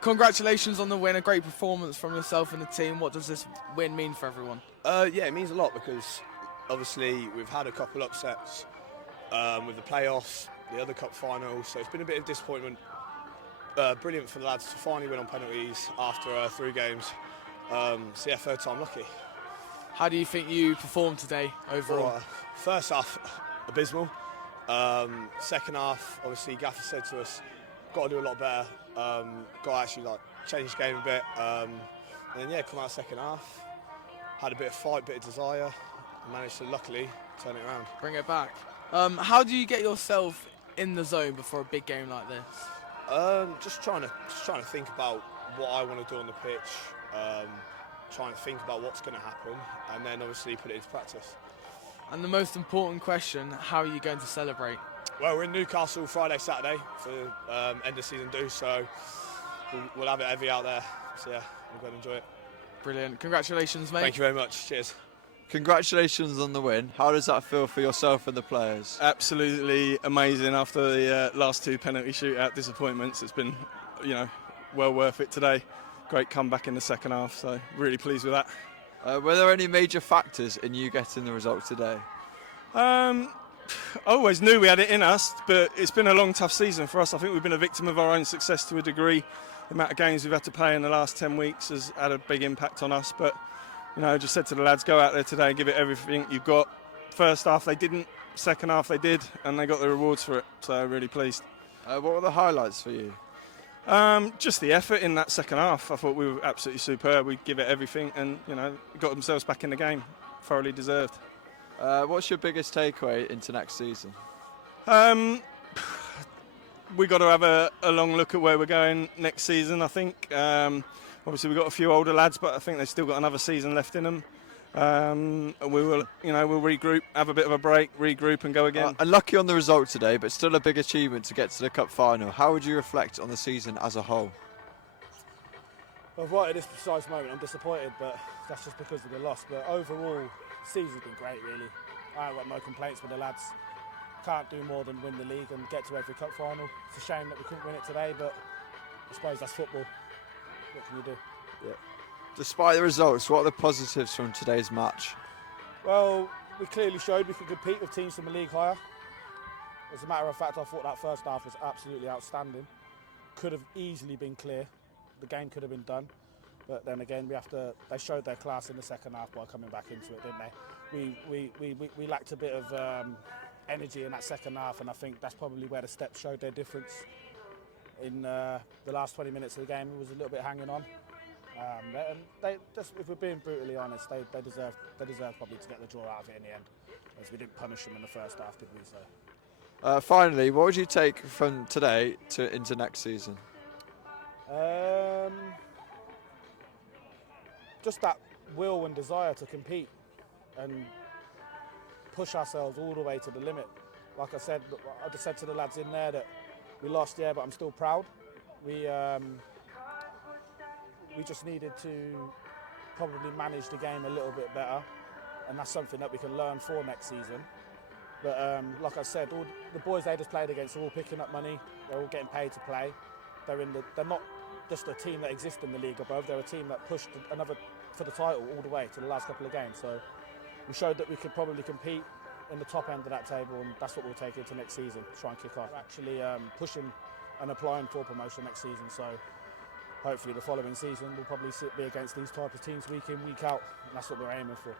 Congratulations on the win, a great performance from yourself and the team. What does this win mean for everyone? Yeah, it means a lot because obviously we've had a couple upsets with the playoffs, the other cup final, so it's been a bit of disappointment. Brilliant for the lads to finally win on penalties after 3 games. So yeah, third time lucky. How do you think you performed today overall? Well, first half, abysmal. Second half, obviously Gaffer said to us, got to do a lot better. Got to actually change the game a bit. And then yeah, come out second half, had a bit of fight, bit of desire, and managed to luckily turn it around. Bring it back. How do you get yourself in the zone before a big game like this? Just trying to think about what I want to do on the pitch. Trying to think about what's going to happen, and then obviously put it into practice. And the most important question: how are you going to celebrate? Well, we're in Newcastle Friday, Saturday for end of season do, so we'll have it heavy out there. So yeah, we're going to enjoy it. Brilliant. Congratulations, mate. Thank you very much. Cheers. Congratulations on the win. How does that feel for yourself and the players? Absolutely amazing after the last 2 penalty shootout disappointments. It's been, well worth it today. Great comeback in the second half, so really pleased with that. Were there any major factors in you getting the result today? I always knew we had it in us, but it's been a long, tough season for us. I think we've been a victim of our own success to a degree. The amount of games we've had to play in the last 10 weeks has had a big impact on us, but I just said to the lads, go out there today and give it everything you've got. First half they didn't, second half they did, and they got the rewards for it, so really pleased. What were the highlights for you? Just the effort in that second half. I thought we were absolutely superb. We give it everything, and got themselves back in the game. Thoroughly deserved. What's your biggest takeaway into next season? We got to have a long look at where we're going next season. I think obviously we've got a few older lads, but I think they've still got another season left in them. And we will, we'll regroup, have a bit of a break, regroup, and go again. Unlucky on the result today, but still a big achievement to get to the cup final. How would you reflect on the season as a whole? Well, right at this precise moment, I'm disappointed, but that's just because of the loss. But overall, the season's been great, really. I haven't got no complaints with the lads. Can't do more than win the league and get to every cup final. It's a shame that we couldn't win it today, but I suppose that's football. What can you do? Yeah. Despite the results, what are the positives from today's match? Well, we clearly showed we could compete with teams from the league higher. As a matter of fact, I thought that first half was absolutely outstanding. Could have easily been clear. The game could have been done. But then again, they showed their class in the second half by coming back into it, didn't they? We lacked a bit of energy in that second half, and I think that's probably where the steps showed their difference. In the last 20 minutes of the game, it was a little bit hanging on. And they just, if we're being brutally honest, they deserve probably to get the draw out of it in the end, as we didn't punish them in the first half, did we? So. Finally, what would you take from today into next season? Just that will and desire to compete and push ourselves all the way to the limit. Like I said, I just said to the lads in there that we lost, yeah, but I'm still proud. We just needed to probably manage the game a little bit better, and that's something that we can learn for next season. But like I said, all the boys they just played against are all picking up money. They're all getting paid to play. They're not just a team that exists in the league above. They're a team that pushed another for the title all the way to the last couple of games. So we showed that we could probably compete in the top end of that table, and that's what we'll take into next season, try and kick off. We're actually pushing and applying for promotion next season, so hopefully the following season we'll probably be against these type of teams week in, week out, and that's what we're aiming for.